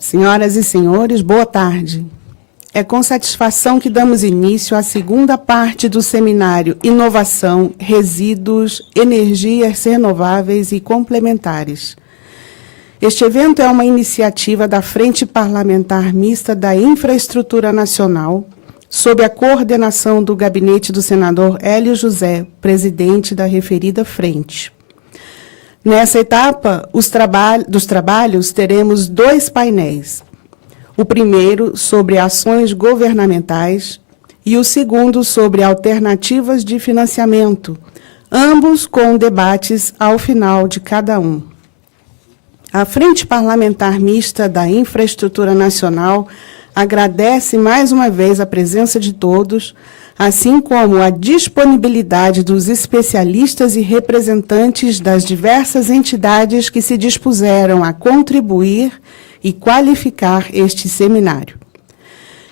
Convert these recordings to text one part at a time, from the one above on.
Senhoras e senhores, boa tarde. É com satisfação que damos início à segunda parte do seminário Inovação, Resíduos, Energias Renováveis e Complementares. Este evento é uma iniciativa da Frente Parlamentar Mista da Infraestrutura Nacional, sob a coordenação do gabinete do senador Hélio José, presidente da referida frente. Nessa etapa dos trabalhos, teremos 2 painéis. O primeiro sobre ações governamentais e o segundo sobre alternativas de financiamento, ambos com debates ao final de cada um. A Frente Parlamentar Mista da Infraestrutura Nacional agradece mais uma vez a presença de todos, assim como a disponibilidade dos especialistas e representantes das diversas entidades que se dispuseram a contribuir e qualificar este seminário.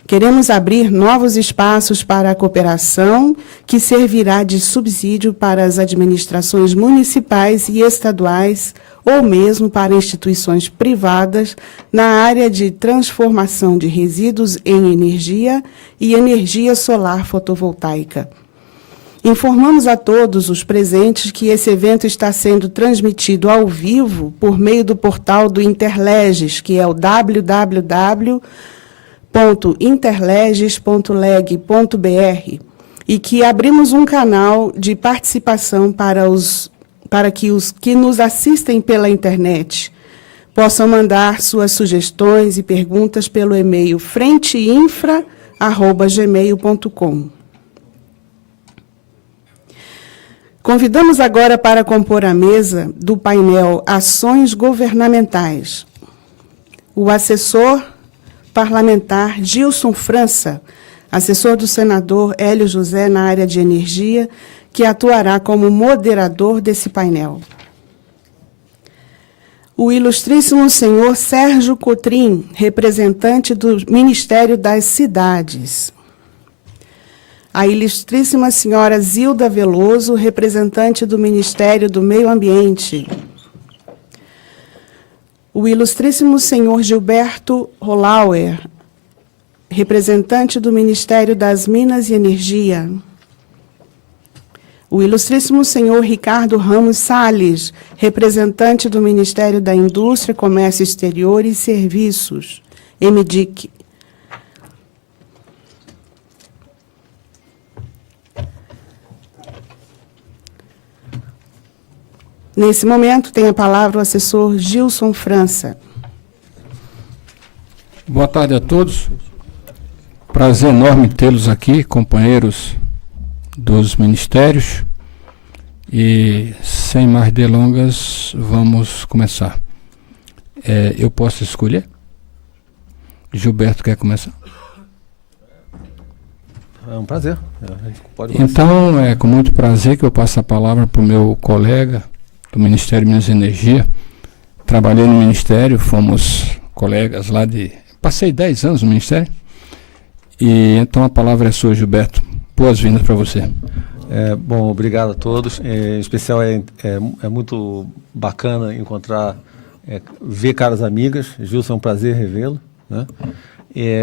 Queremos abrir novos espaços para a cooperação, que servirá de subsídio para as administrações municipais e estaduais, ou mesmo para instituições privadas, na área de transformação de resíduos em energia e energia solar fotovoltaica. Informamos a todos os presentes que esse evento está sendo transmitido ao vivo por meio do portal do Interleges, que é o www.interleges.leg.br, e que abrimos um canal de participação para que os que nos assistem pela internet possam mandar suas sugestões e perguntas pelo e-mail frenteinfra@gmail.com. Convidamos agora para compor a mesa do painel Ações Governamentais o assessor parlamentar Gilson França, assessor do senador Hélio José na área de energia, que atuará como moderador desse painel. O ilustríssimo senhor Sérgio Cotrim, representante do Ministério das Cidades. A ilustríssima senhora Zilda Veloso, representante do Ministério do Meio Ambiente. O ilustríssimo senhor Gilberto Rolauer, representante do Ministério das Minas e Energia. O ilustríssimo senhor Ricardo Ramos Salles, representante do Ministério da Indústria, Comércio Exterior e Serviços, MDIC. Nesse momento, tem a palavra o assessor Gilson França. Boa tarde a todos. Prazer enorme tê-los aqui, companheiros dos ministérios. E, sem mais delongas, vamos começar. Eu posso escolher? Gilberto quer começar? É um prazer. A gente pode começar. Então, é com muito prazer que eu passo a palavra para o meu colega do Ministério de Minas e Energia. Trabalhei no Ministério, fomos colegas lá de... Passei 10 anos no Ministério. E então a palavra é sua, Gilberto. Boas-vindas para você. Bom, obrigado a todos. Em especial, é muito bacana encontrar, ver caras amigas. Gilson, é um prazer revê-lo, né?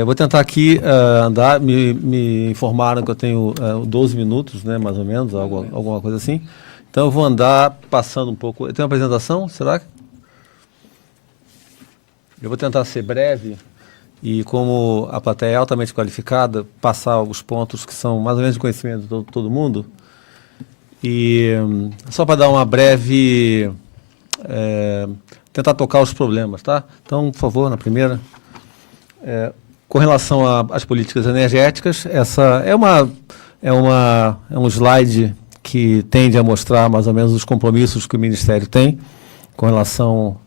Vou tentar aqui andar. Me informaram que eu tenho 12 minutos, né, mais ou menos, alguma coisa assim. Então, eu vou andar passando um pouco. Tem uma apresentação, será? Eu vou tentar ser breve e, como a plateia é altamente qualificada, passar alguns pontos que são mais ou menos de conhecimento de todo mundo. E só para dar uma breve... tentar tocar os problemas, tá? Então, por favor, na primeira. Com relação às políticas energéticas, essa é um slide que tende a mostrar mais ou menos os compromissos que o Ministério tem com relação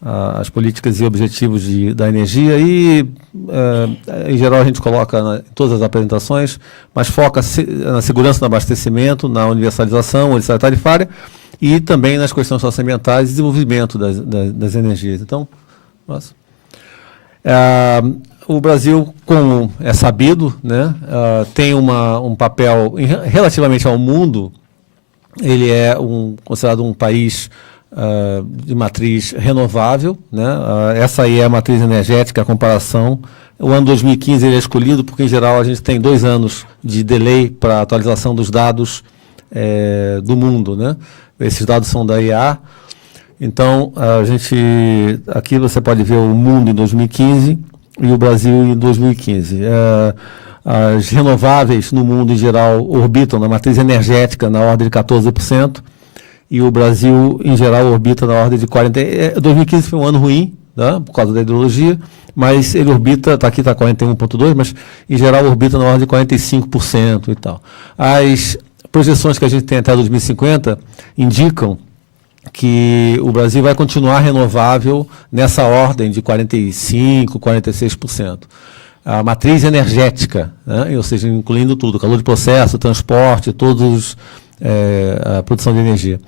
às políticas e objetivos da energia e, em geral, a gente coloca em todas as apresentações, mas foca na segurança do abastecimento, na universalização tarifária e também nas questões socioambientais e desenvolvimento das energias. Então, nossa. O Brasil, como é sabido, né, tem um papel, relativamente ao mundo, ele é considerado um país de matriz renovável, né? Essa aí é a matriz energética, a comparação. O ano 2015 ele é escolhido porque, em geral, a gente tem 2 anos de delay para a atualização dos dados do mundo, né? Esses dados são da IEA. Então, aqui você pode ver o mundo em 2015 e o Brasil em 2015. As renováveis no mundo, em geral, orbitam na matriz energética na ordem de 14%, e o Brasil, em geral, orbita na ordem de 40%. 2015 foi um ano ruim, né, por causa da hidrologia, mas ele orbita, aqui está 41,2%, mas, em geral, orbita na ordem de 45% e tal. As projeções que a gente tem até 2050 indicam que o Brasil vai continuar renovável nessa ordem de 45%, 46%. A matriz energética, né? Ou seja, incluindo tudo, calor de processo, transporte, a produção de energia.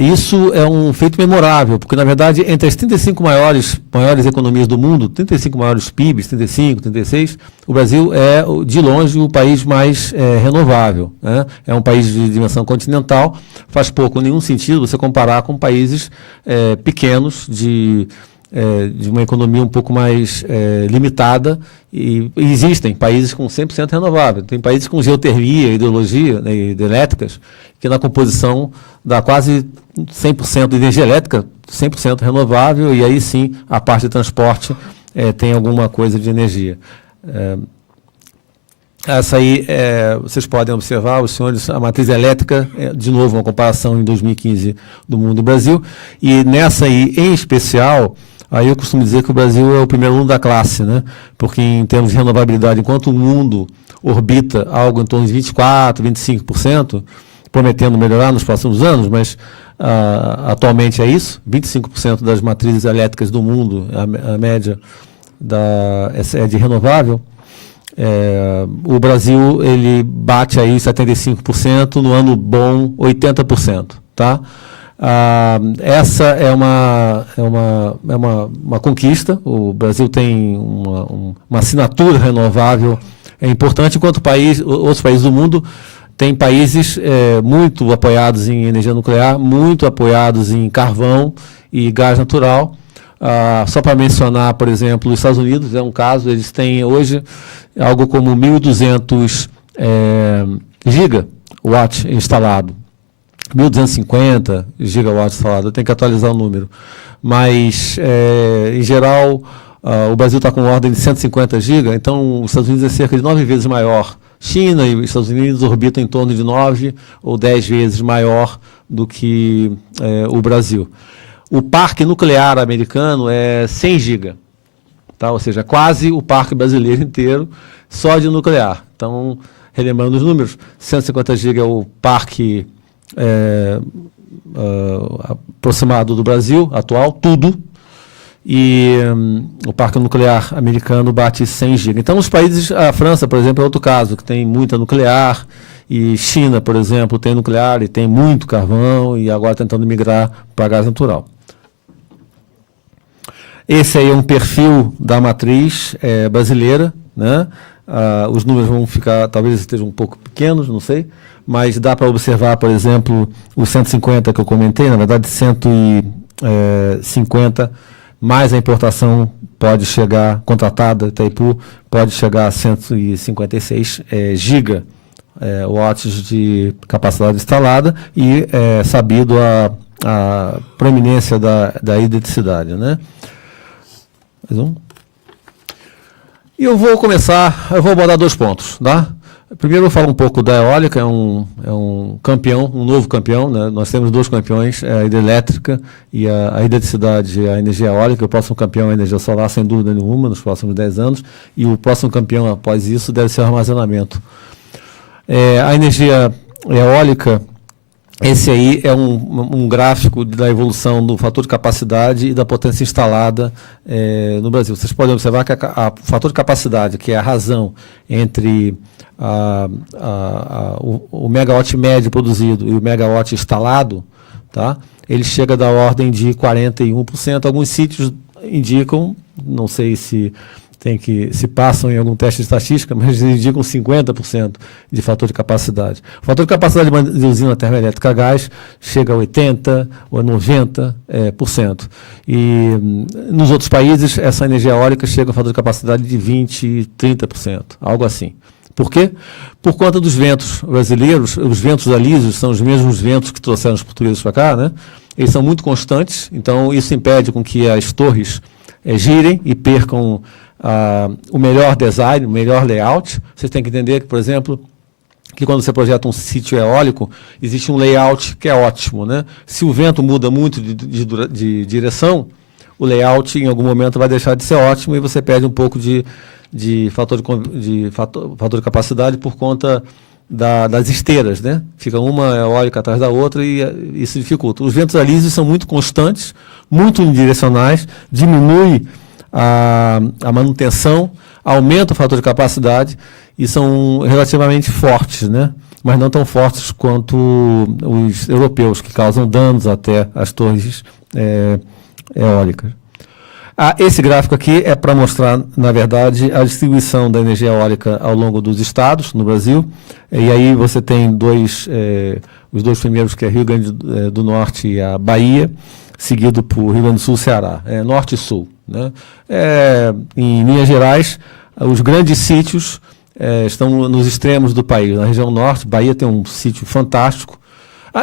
Isso é um feito memorável, porque, na verdade, entre as 35 maiores economias do mundo, 35 maiores PIBs, 35, 36, o Brasil é, de longe, o país mais renovável, né? É um país de dimensão continental, faz pouco ou nenhum sentido você comparar com países pequenos, de uma economia um pouco mais limitada, e existem países com 100% renovável. Tem países com geotermia, hidrologia, né, hidrelétricas, que na composição dá quase 100% de energia elétrica, 100% renovável, e aí sim a parte de transporte tem alguma coisa de energia. Essa aí, vocês podem observar, os senhores, a matriz elétrica, de novo, uma comparação em 2015 do mundo e Brasil, e nessa aí, em especial, aí eu costumo dizer que o Brasil é o primeiro aluno da classe, né? Porque em termos de renovabilidade, enquanto o mundo orbita algo em torno de 24%, 25%, prometendo melhorar nos próximos anos, mas atualmente é isso, 25% das matrizes elétricas do mundo, a média é de renovável. O Brasil ele bate aí 75%, no ano bom 80%, tá? Essa é uma conquista. O Brasil tem uma assinatura renovável importante, enquanto outros países do mundo têm países muito apoiados em energia nuclear, muito apoiados em carvão e gás natural. Só para mencionar, por exemplo, os Estados Unidos é um caso, eles têm hoje algo como 1.200 gigawatts instalado. 1.250 gigawatts instalado, eu tenho que atualizar o número. Mas, em geral, o Brasil está com ordem de 150 giga, então os Estados Unidos é cerca de 9 vezes maior. China e os Estados Unidos orbitam em torno de 9 ou 10 vezes maior do que o Brasil. O parque nuclear americano é 100 giga, tá? Ou seja, quase o parque brasileiro inteiro só de nuclear. Então, relembrando os números, 150 giga é o parque aproximado do Brasil, atual, tudo, e o parque nuclear americano bate 100 giga. Então, os países, a França, por exemplo, é outro caso, que tem muita nuclear, e China, por exemplo, tem nuclear e tem muito carvão, e agora tentando migrar para gás natural. Esse aí é um perfil da matriz brasileira, né? Os números vão ficar, talvez estejam um pouco pequenos, não sei, mas dá para observar, por exemplo, os 150 que eu comentei, na verdade 150, mais a importação pode chegar, contratada, Itaipu, pode chegar a 156 gigawatts de capacidade instalada, e sabido a proeminência da hidreticidade, né? Mais um. E eu vou abordar 2 pontos, tá? Primeiro eu falo um pouco da eólica, é um campeão, um novo campeão, né? Nós temos 2 campeões, a hidrelétrica e a hidreticidade, a energia eólica. O próximo campeão é a energia solar, sem dúvida nenhuma, nos próximos 10 anos, e o próximo campeão após isso deve ser o armazenamento. A energia eólica, esse aí é um gráfico da evolução do fator de capacidade e da potência instalada no Brasil. Vocês podem observar que o fator de capacidade, que é a razão entre o megawatt médio produzido e o megawatt instalado, tá? Ele chega da ordem de 41%. Alguns sítios indicam, não sei se se passam em algum teste de estatística, mas eles indicam 50% de fator de capacidade. O fator de capacidade de usina termoelétrica a gás chega a 80% ou a 90%. E nos outros países, essa energia eólica chega a um fator de capacidade de 20%, 30%, algo assim. Por quê? Por conta dos ventos brasileiros. Os ventos alísios são os mesmos ventos que trouxeram os portugueses para cá, né? Eles são muito constantes, então isso impede com que as torres girem e percam o melhor design, o melhor layout. Vocês têm que entender que, por exemplo, que quando você projeta um sítio eólico, existe um layout que é ótimo, né? Se o vento muda muito de direção, o layout em algum momento vai deixar de ser ótimo e você perde um pouco de fator de capacidade por conta das esteiras, né? Fica uma eólica atrás da outra e isso dificulta. Os ventos alísios são muito constantes, muito unidirecionais, diminui a manutenção, aumenta o fator de capacidade e são relativamente fortes, né? Mas não tão fortes quanto os europeus, que causam danos até às torres eólicas. Esse gráfico aqui é para mostrar, na verdade, a distribuição da energia eólica ao longo dos estados no Brasil. E aí você tem os dois primeiros, que é Rio Grande do Norte e a Bahia, seguido por Rio Grande do Sul e Ceará, Norte e Sul, né? Em linhas gerais, os grandes sítios estão nos extremos do país. Na região norte, Bahia tem um sítio fantástico.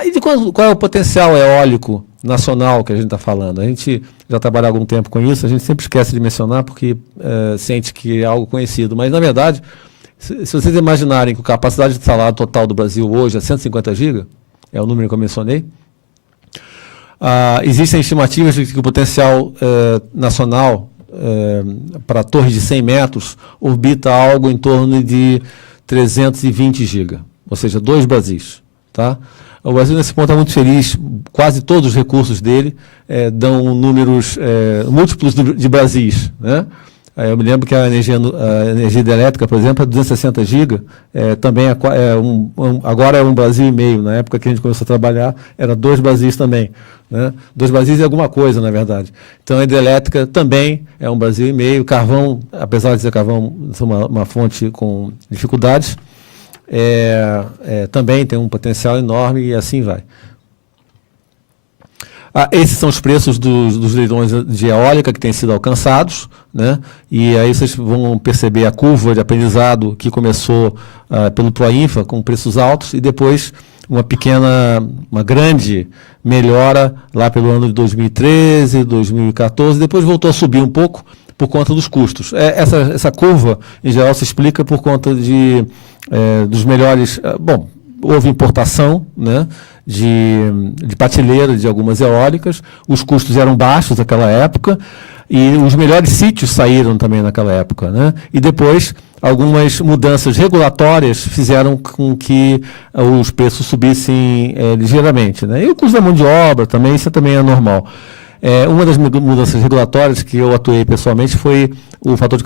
E de qual é o potencial eólico nacional que a gente está falando? A gente já trabalha há algum tempo com isso, a gente sempre esquece de mencionar porque sente que é algo conhecido, mas na verdade, se vocês imaginarem que a capacidade de instalada total do Brasil hoje é 150 GB, é o número que eu mencionei, existem estimativas de que o potencial nacional para torres de 100 metros orbita algo em torno de 320 GB, ou seja, 2 Brasis, tá? O Brasil, nesse ponto, é muito feliz. Quase todos os recursos dele dão números múltiplos de Brasis, né? Eu me lembro que a energia hidrelétrica, por exemplo, é 260 GB, também agora é 1,5 Brasil. Na época que a gente começou a trabalhar, era 2 Brasis também, né? 2 Brasis é alguma coisa, na verdade. Então, a hidrelétrica também é 1,5 Brasil. Carvão, apesar de ser carvão, ser uma fonte com dificuldades, também tem um potencial enorme e assim vai. Esses são os preços dos leilões de eólica que têm sido alcançados, né? E aí vocês vão perceber a curva de aprendizado que começou pelo Proinfa com preços altos e depois uma grande melhora lá pelo ano de 2013, 2014, depois voltou a subir um pouco por conta dos custos. Essa curva, em geral, se explica por conta dos melhores... houve importação, né, de prateleira de algumas eólicas, os custos eram baixos naquela época, e os melhores sítios saíram também naquela época, né? E depois, algumas mudanças regulatórias fizeram com que os preços subissem ligeiramente, né? E o custo da mão de obra também, isso também é normal. Uma das mudanças regulatórias que eu atuei pessoalmente foi o fator de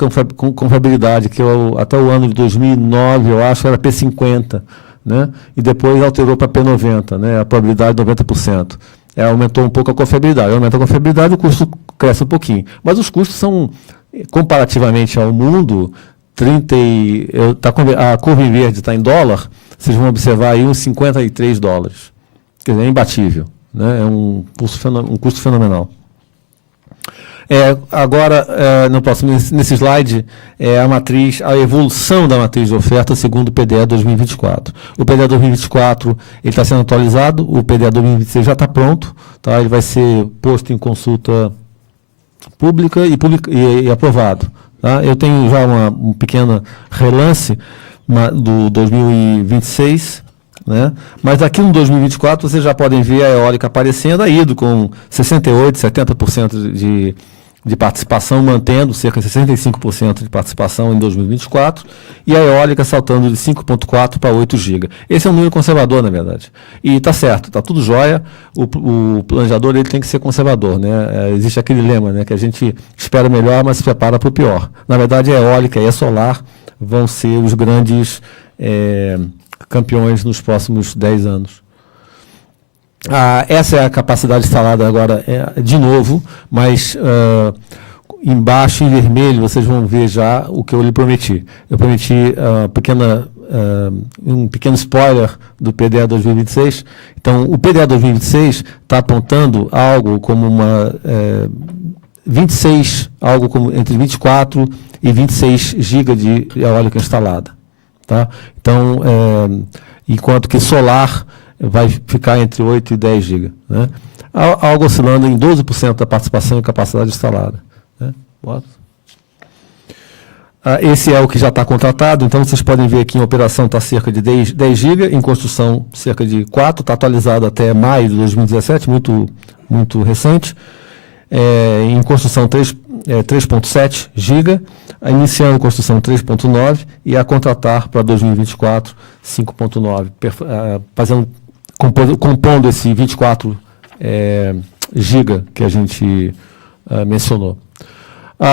confiabilidade, que até o ano de 2009, eu acho, era P50, né? E depois alterou para P90, né? A probabilidade de 90%. Aumentou um pouco a confiabilidade. Aumenta a confiabilidade, o custo cresce um pouquinho. Mas os custos são, comparativamente ao mundo, a curva em verde está em dólar, vocês vão observar aí uns $53. Quer dizer, é imbatível, né? É um custo fenomenal. Agora, nesse slide, a evolução da matriz de oferta segundo o PDE 2024. O PDE 2024 está sendo atualizado, o PDE 2026 já está pronto, tá? Ele vai ser posto em consulta pública e aprovado. Tá? Eu tenho já um pequeno relance do 2026, né? Mas aqui no 2024 vocês já podem ver a eólica aparecendo, indo com 68%, 70% de participação, mantendo cerca de 65% de participação em 2024, e a eólica saltando de 5,4 para 8 GB. Esse é um número conservador, na verdade. E está certo, está tudo jóia, o planejador ele tem que ser conservador, né? Existe aquele lema, né, que a gente espera o melhor, mas se prepara para o pior. Na verdade, a eólica e a solar vão ser os grandes campeões nos próximos 10 anos. Essa é a capacidade instalada agora de novo, mas embaixo em vermelho vocês vão ver já o que eu lhe prometi. Eu prometi um pequeno spoiler do PDA 2026. Então, o PDA 2026 está apontando algo como uma 26, algo como entre 24 e 26 GB de eólica instalada. Tá? Então, enquanto que solar vai ficar entre 8 e 10 GB. Né? Algo oscilando em 12% da participação e capacidade instalada. Né? Esse é o que já está contratado, então vocês podem ver aqui em operação está cerca de 10 GB, em construção cerca de 4, está atualizado até maio de 2017, muito recente. Em construção 3,7 GB, iniciando construção 3,9 e a contratar para 2024 5,9, compondo esse 24 GB que a gente mencionou.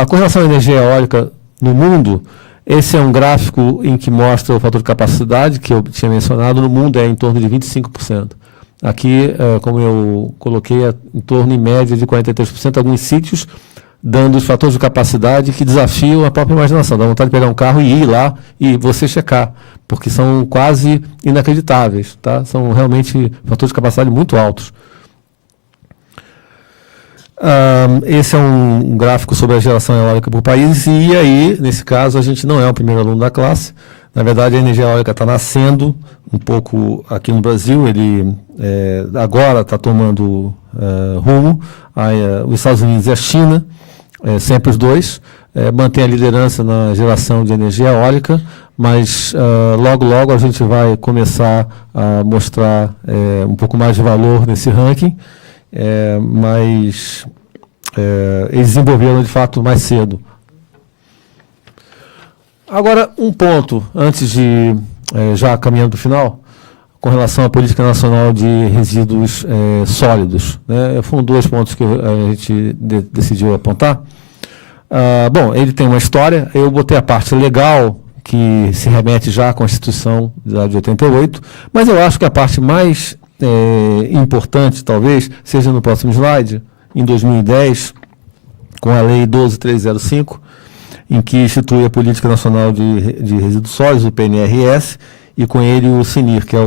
Com relação à energia eólica no mundo, esse é um gráfico em que mostra o fator de capacidade que eu tinha mencionado. No mundo é em torno de 25%. Aqui, como eu coloquei, é em torno, em média, de 43%, alguns sítios dando os fatores de capacidade que desafiam a própria imaginação. Dá vontade de pegar um carro e ir lá e você checar, porque são quase inacreditáveis, tá? São realmente fatores de capacidade muito altos. Esse é um gráfico sobre a geração eólica por países, e aí, nesse caso, a gente não é o primeiro aluno da classe. Na verdade, a energia eólica está nascendo um pouco aqui no Brasil, ele agora está tomando rumo. Os Estados Unidos e a China, sempre os dois, mantém a liderança na geração de energia eólica, mas logo a gente vai começar a mostrar um pouco mais de valor nesse ranking. Mas eles desenvolveram de fato mais cedo. Agora, um ponto, antes de, já caminhando para o final, com relação à Política Nacional de Resíduos Sólidos. Né? Foram 2 pontos que a gente decidiu apontar. Bom, ele tem uma história, eu botei a parte legal, que se remete já à Constituição de 88, mas eu acho que a parte mais importante, talvez, seja no próximo slide, em 2010, com a Lei 12.305, em que institui a Política Nacional de Resíduos Sólidos, o PNRS, e com ele o SINIR, que é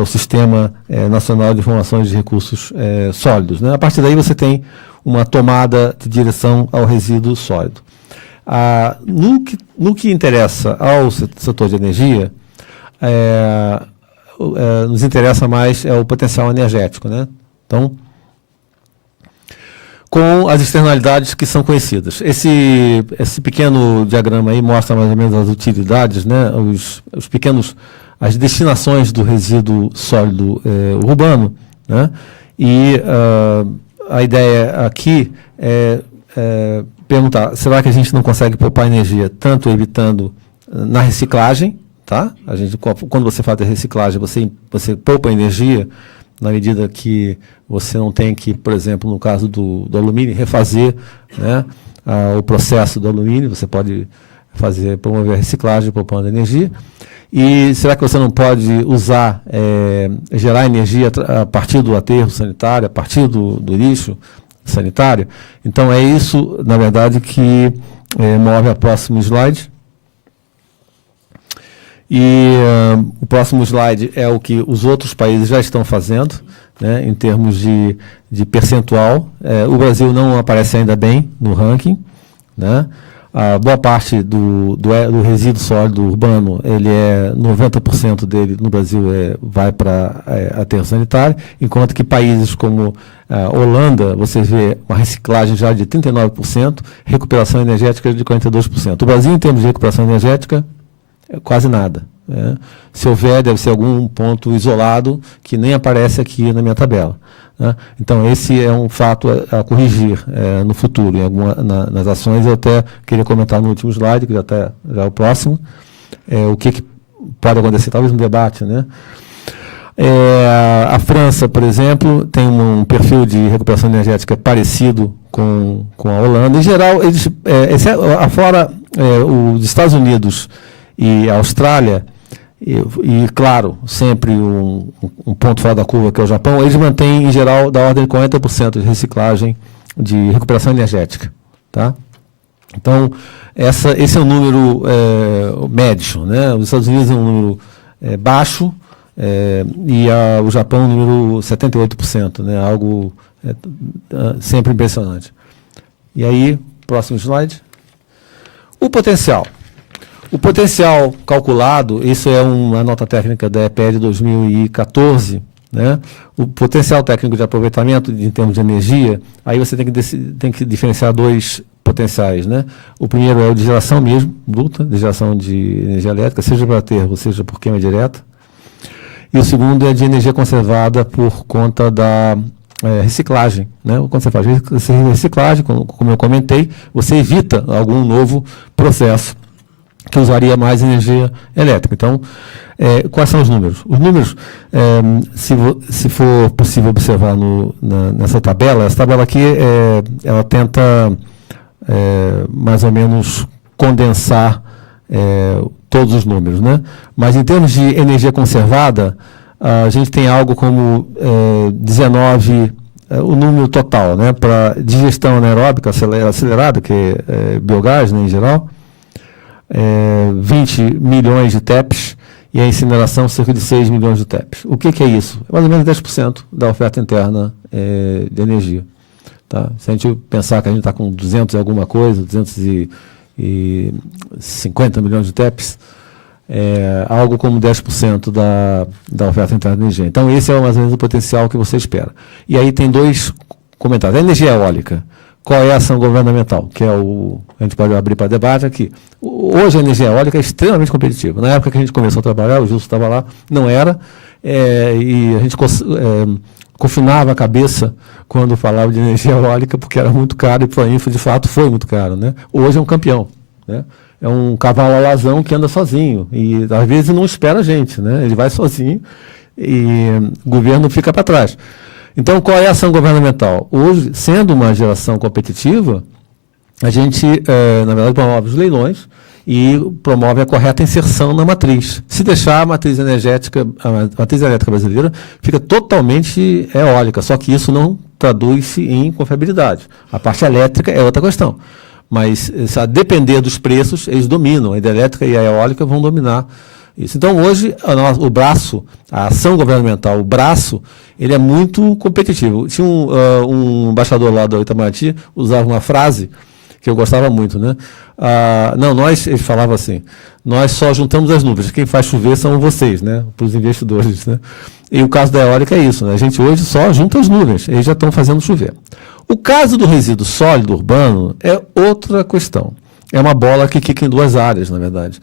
o Sistema Nacional de Informações de Recursos Sólidos. Né? A partir daí você tem uma tomada de direção ao resíduo sólido. No que interessa ao setor de energia, nos interessa mais o potencial energético, né? Então, com as externalidades que são conhecidas. Esse pequeno diagrama aí mostra mais ou menos as utilidades, né? As destinações do resíduo sólido urbano, né? E a ideia aqui é perguntar, será que a gente não consegue poupar energia, tanto evitando na reciclagem, tá? Quando você faz a reciclagem, você poupa energia na medida que você não tem que, por exemplo, no caso do alumínio, refazer, né, o processo do alumínio. Você pode promover a reciclagem poupando energia. E será que você não pode gerar energia a partir do aterro sanitário, a partir do lixo sanitário? Então é isso, na verdade, que move a próximo slide. E o próximo slide é o que os outros países já estão fazendo, né, em termos de percentual. O Brasil não aparece ainda bem no ranking, né? A boa parte do resíduo sólido urbano, 90% dele no Brasil vai para aterro sanitário, enquanto que países como Holanda, você vê uma reciclagem já de 39%, recuperação energética de 42%. O Brasil, em termos de recuperação energética, quase nada. Né? Se houver, deve ser algum ponto isolado que nem aparece aqui na minha tabela. Né? Então, esse é um fato a corrigir no futuro, nas ações. Eu até queria comentar no último slide, que já é o próximo, o que pode acontecer, talvez um debate. Né? A França, por exemplo, tem um perfil de recuperação energética parecido com a Holanda. Em geral, afora os Estados Unidos e a Austrália, e claro, sempre um ponto fora da curva, que é o Japão, eles mantêm, em geral, da ordem de 40% de reciclagem, de recuperação energética. Tá? Então, esse é o número médio, né? Os Estados Unidos é um número baixo e o Japão é um número 78%, né? Algo sempre impressionante. E aí, próximo slide. O potencial. O potencial calculado, isso é uma nota técnica da EPE de 2014, né? O potencial técnico de aproveitamento em termos de energia, aí você tem que diferenciar dois potenciais, né? O primeiro é o de geração mesmo, bruta, de geração de energia elétrica, seja por aterro, seja por queima direta. E o segundo é de energia conservada por conta da reciclagem, né? Quando você faz reciclagem, como eu comentei, você evita algum novo processo que usaria mais energia elétrica. Então, quais são os números? Os números, se for possível observar nessa tabela, essa tabela aqui, ela tenta mais ou menos condensar todos os números, né? Mas em termos de energia conservada, a gente tem algo como 19, o número total, né? Para digestão anaeróbica acelerada, que é biogás, né, em geral, 20 milhões de TEPs, e a incineração cerca de 6 milhões de TEPs. O que é isso? É mais ou menos 10% da oferta interna de energia. Tá? Se a gente pensar que a gente está com 200 e alguma coisa, 250 milhões de TEPs, algo como 10% da oferta interna de energia. Então, esse é mais ou menos o potencial que você espera. E aí tem dois comentários. A energia eólica. Qual é a ação governamental? Que a gente pode abrir para debate aqui. Hoje a energia eólica é extremamente competitiva. Na época que a gente começou a trabalhar, o Gilson estava lá, não era, e a gente confinava a cabeça quando falava de energia eólica, porque era muito caro, e para a infra, de fato, foi muito caro, né? Hoje é um campeão, né? É um cavalo alazão que anda sozinho, e às vezes não espera a gente, né? Ele vai sozinho e o governo fica para trás. Então, qual é a ação governamental? Hoje, sendo uma geração competitiva, a gente, na verdade, promove os leilões e promove a correta inserção na matriz. Se deixar a matriz elétrica brasileira fica totalmente eólica, só que isso não traduz-se em confiabilidade. A parte elétrica é outra questão. Mas, se a depender dos preços, eles dominam. A hidrelétrica e a eólica vão dominar isso. Então, hoje, a ação governamental, o braço, ele é muito competitivo. Tinha um embaixador lá do Itamaraty, usava uma frase que eu gostava muito, né? Ele falava assim, nós só juntamos as nuvens, quem faz chover são vocês, né? Para os investidores, né? E o caso da eólica é isso, né? A gente hoje só junta as nuvens, eles já estão fazendo chover. O caso do resíduo sólido urbano é outra questão. É uma bola que quica em duas áreas, na verdade.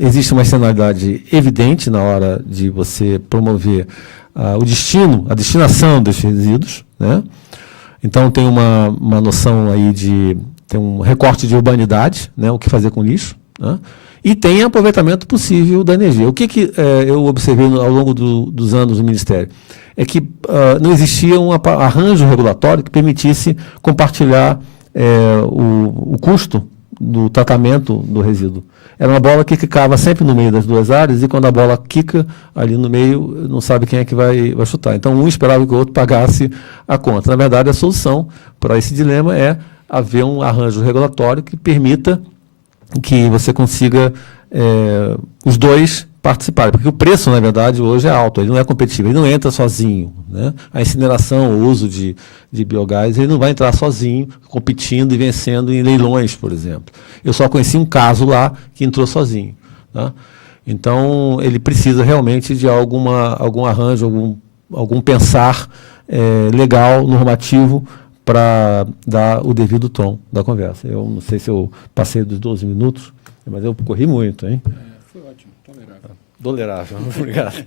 Existe uma externalidade evidente na hora de você promover a destinação desses resíduos, né? Então tem uma noção aí tem um recorte de urbanidade, né? O que fazer com lixo, né? E tem aproveitamento possível da energia. O que eu observei ao longo dos anos no Ministério? É que não existia um arranjo regulatório que permitisse compartilhar o custo do tratamento do resíduo. Era uma bola que quicava sempre no meio das duas áreas, e quando a bola quica ali no meio, não sabe quem é que vai chutar. Então, um esperava que o outro pagasse a conta. Na verdade, a solução para esse dilema é haver um arranjo regulatório que permita que você consiga os dois participarem. Porque o preço, na verdade, hoje é alto, ele não é competitivo, ele não entra sozinho, né? A incineração, o uso de biogás, ele não vai entrar sozinho, competindo e vencendo em leilões, por exemplo. Eu só conheci um caso lá que entrou sozinho, tá? Então, ele precisa realmente de algum arranjo, algum pensar legal, normativo, para dar o devido tom da conversa. Eu não sei se eu passei dos 12 minutos, mas eu corri muito, hein? Foi ótimo, tolerável. Tolerável, obrigado.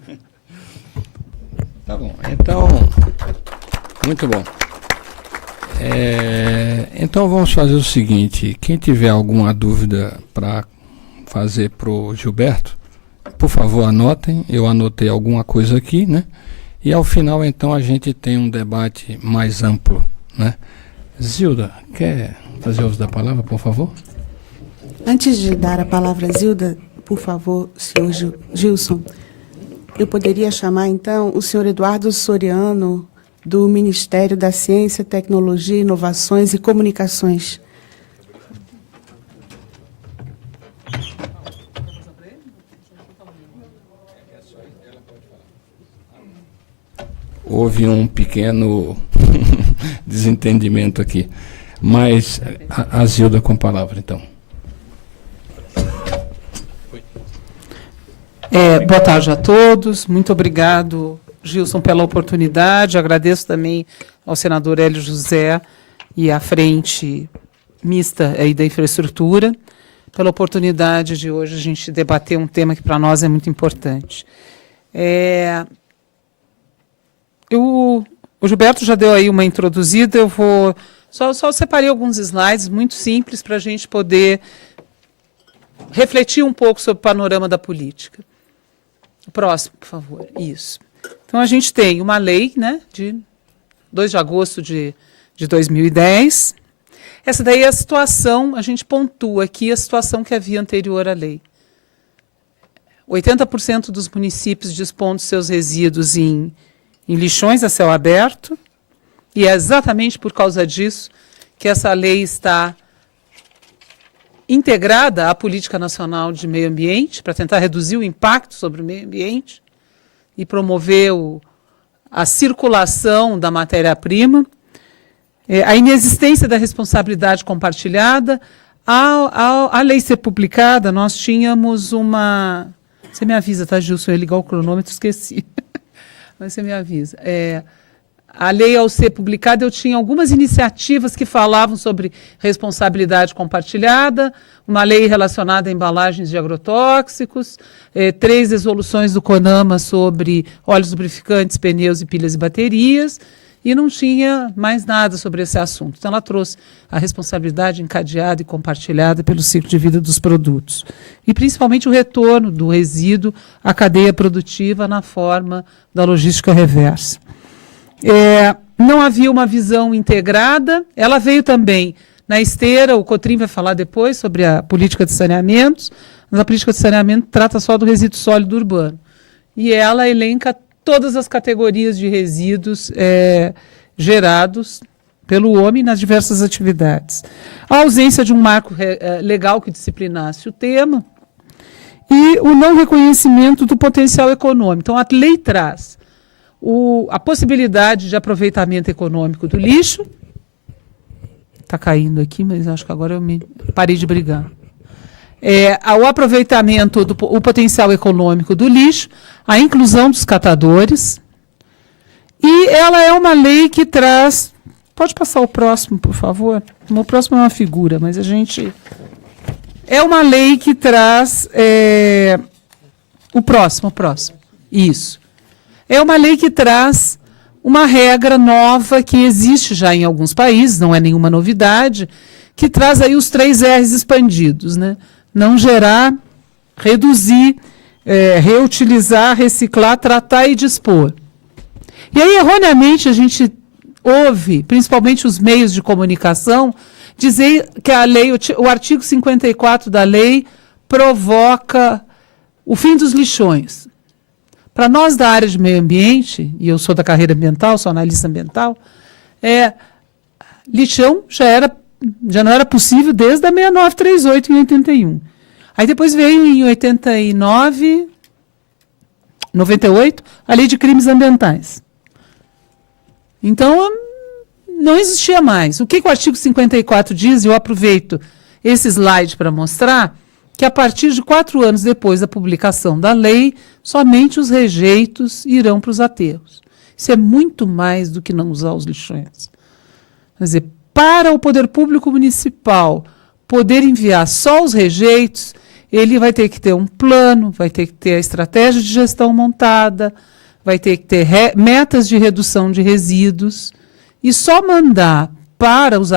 Tá bom, então, muito bom. Então vamos fazer o seguinte, quem tiver alguma dúvida para fazer para o Gilberto, por favor anotem, eu anotei alguma coisa aqui, né? E ao final então a gente tem um debate mais amplo, né? Zilda, quer fazer uso da palavra, por favor? Antes de dar a palavra a Zilda, por favor, senhor Gilson, eu poderia chamar, então, o senhor Eduardo Soriano, do Ministério da Ciência, Tecnologia, Inovações e Comunicações. houve um pequeno desentendimento aqui. Mas a Zilda com a palavra, então. Boa tarde a todos. Muito obrigado, Gilson, pela oportunidade. Agradeço também ao senador Hélio José e à frente mista aí da infraestrutura pela oportunidade de hoje a gente debater um tema que para nós é muito importante. O Gilberto já deu aí uma introduzida, eu vou... Só separei alguns slides muito simples para a gente poder refletir um pouco sobre o panorama da política. O próximo, por favor. Isso. Então, a gente tem uma lei, né, de 2 de agosto de 2010. Essa daí é a situação, a gente pontua aqui a situação que havia anterior à lei. 80% dos municípios dispondo seus resíduos em lixões a céu aberto, e é exatamente por causa disso que essa lei está integrada à Política Nacional de Meio Ambiente, para tentar reduzir o impacto sobre o meio ambiente e promover a circulação da matéria-prima. A inexistência da responsabilidade compartilhada. A lei ser publicada, nós tínhamos uma... Você me avisa, tá, Gilson? Eu ia ligar o cronômetro, esqueci. Mas você me avisa. A lei, ao ser publicada, eu tinha algumas iniciativas que falavam sobre responsabilidade compartilhada, uma lei relacionada a embalagens de agrotóxicos, 3 resoluções do CONAMA sobre óleos lubrificantes, pneus e pilhas e baterias, e não tinha mais nada sobre esse assunto. Então, ela trouxe a responsabilidade encadeada e compartilhada pelo ciclo de vida dos produtos. E, principalmente, o retorno do resíduo à cadeia produtiva na forma da logística reversa. Não havia uma visão integrada, ela veio também na esteira, o Cotrim vai falar depois sobre a política de saneamentos, mas a política de saneamento trata só do resíduo sólido urbano. E ela elenca todas as categorias de resíduos gerados pelo homem nas diversas atividades. A ausência de um marco legal que disciplinasse o tema e o não reconhecimento do potencial econômico. Então, a lei traz a possibilidade de aproveitamento econômico do lixo. Está caindo aqui, mas acho que agora eu parei de brigar. O aproveitamento, o potencial econômico do lixo, a inclusão dos catadores. E ela é uma lei que traz... Pode passar o próximo, por favor? O próximo é uma figura, mas a gente... É uma lei que traz... O próximo. Isso. É uma lei que traz uma regra nova que existe já em alguns países, não é nenhuma novidade, que traz aí os 3 R's expandidos, né? Não gerar, reduzir, reutilizar, reciclar, tratar e dispor. E aí, erroneamente, a gente ouve, principalmente os meios de comunicação, dizer que a lei, o artigo 54 da lei provoca o fim dos lixões. Para nós da área de meio ambiente, e eu sou da carreira ambiental, sou analista ambiental, lixão já não era possível desde a 6938 em 81. Aí depois veio em 98, a Lei de Crimes Ambientais. Então, não existia mais. O que o artigo 54 diz, e eu aproveito esse slide para mostrar, que a partir de 4 anos depois da publicação da lei, somente os rejeitos irão para os aterros. Isso é muito mais do que não usar os lixões. Quer dizer, para o poder público municipal poder enviar só os rejeitos, ele vai ter que ter um plano, vai ter que ter a estratégia de gestão montada, vai ter que ter metas de redução de resíduos, e só mandar para os